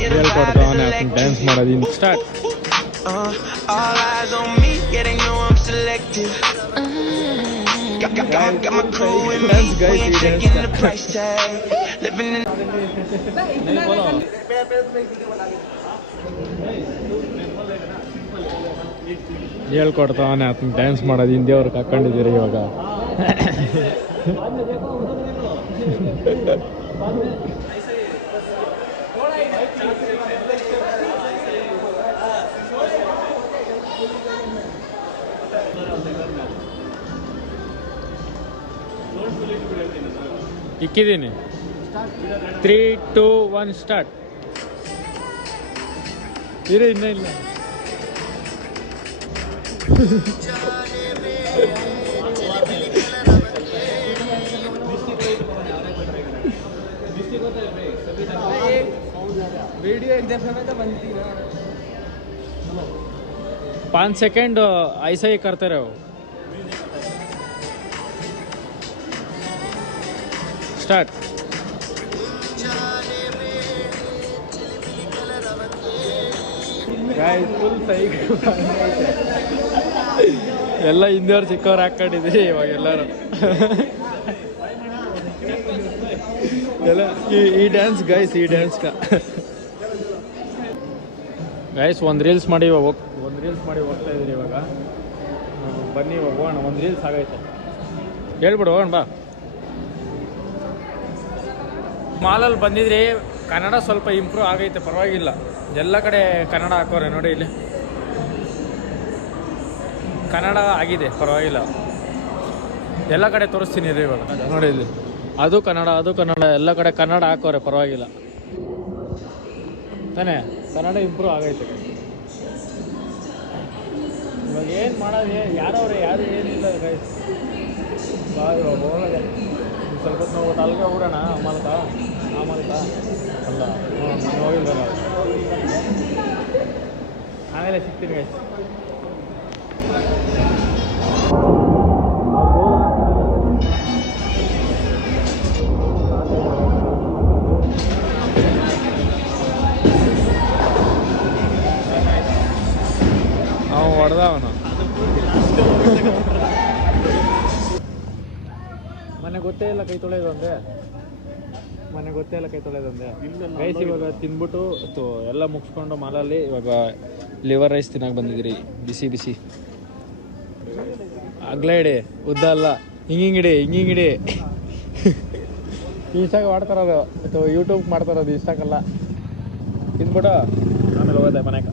ಹೇಳ್ಕೊಡ್ತಾವನೆ dance ಮಾಡೋದು start. ಹೇಳ್ಕೊಡ್ತಾವನೆ ಅದನ್ನ dance ಮಾಡೋದು ಹಿಂದೆ ಅವ್ರಿಗೆ ಹಾಕೊಂಡಿದ್ದೀರಿ ಇವಾಗ. ಇಕ್ಕಿದ್ದೀನಿ. 3, 2, 1 ಸ್ಟಾರ್ಟ್. ಇರು ಇನ್ನೂ ಇಲ್ಲ. वीडियो एक दफे में तो बनती है 5 सेकेंड ऐसा ही करते रहो. स्टार्ट. ಫುಲ್ ಸೈಕ್ ಎಲ್ಲ ಹಿಂದಿಯವ್ರು ಚಿಕ್ಕವ್ರು ಹಾಕೊಂಡಿದ್ರಿ ಇವಾಗ ಎಲ್ಲರೂ. ಎಲ್ಲ ಈ ಡ್ಯಾನ್ಸ್ ಗೈಸ್, ಈ ಡ್ಯಾನ್ಸ್ಗ ಗೈಸ್ ಒಂದು ರೀಲ್ಸ್ ಮಾಡಿ ಹೋಗ್ತಾ ಇದ್ರಿ ಇವಾಗ. ಬನ್ನಿ ಇವಾಗ ಹೋಗೋಣ, ಒಂದು ರೀಲ್ಸ್ ಆಗೈತೆ. ಹೇಳ್ಬಿಡು ಹೋಗೋಣ ಬಾ. ಮಾಲಲ್ಲಿ ಬಂದಿದ್ರಿ, ಕನ್ನಡ ಸ್ವಲ್ಪ ಇಂಪ್ರೂವ್ ಆಗೈತೆ, ಪರವಾಗಿಲ್ಲ. ಎಲ್ಲ ಕಡೆ ಕನ್ನಡ ಹಾಕೋರೆ ನೋಡಿ, ಇಲ್ಲಿ ಕನ್ನಡ ಆಗಿದೆ, ಪರವಾಗಿಲ್ಲ. ಎಲ್ಲ ಕಡೆ ತೋರಿಸ್ತೀನಿ ರೀ ಇವಾಗ ನೋಡಿ. ಇಲ್ಲಿ ಅದು ಕನ್ನಡ ಎಲ್ಲ ಕಡೆ ಕನ್ನಡ ಹಾಕೋರೆ, ಪರವಾಗಿಲ್ಲ ತಾನೇ. ಕನ್ನಡ ಇಂಪ್ರೂವ್ ಆಗೈತೆ. ಇವಾಗ ಏನು ಮಾಡೋದು, ಯಾರು ಏನಿಲ್ಲ ಗೈಸ್. ಬಾ ಇವಾಗ ಹೋಗೋದೆ. ಸ್ವಲ್ಪ ಹೊತ್ತು ನಾವು ಅಲ್ಲಿಗೆ ಹೋಗೋಣ. ಆ ಮೂಲಕ ಅಲ್ಲ ಹೋಗಿಲ್ಲ. ಆಮೇಲೆ ಸಿಗ್ತೀನಿ ಗೈಸ್. ಅವನು ಹೊಡೆದ. ಮನೆ ಗೊತ್ತೇ ಇಲ್ಲ ಕೈ ತೊಳೆಯೋದಂದೆ. ಗೈಸ್ ಇವಾಗ ತಿಂದ್ಬಿಟ್ಟು ಎಲ್ಲ ಮುಗಿಸ್ಕೊಂಡು ಮಾಲಲ್ಲಿ ಇವಾಗ ಲಿವರ್ ರೈಸ್ ತಿನ್ನಕ್ಕೆ ಬಂದಿದ್ದೀರಿ. ಬಿಸಿ ಅಗ್ಲ ಇಡಿ, ಉದ್ದ ಅಲ್ಲ, ಹಿಂಗಿಡಿ. ಇನ್ಸ್ಟಾಗ ಮಾಡ್ತಾರೋದು, ಯೂಟ್ಯೂಬ್ ಮಾಡ್ತಾರೋದು, ಇನ್ಸ್ಟಾಗಲ್ಲ. ತಿಂದ್ಬಿಟ್ಟು ಆಮೇಲೆ ಹೋಗೋದೆ ಮನೆಗೆ.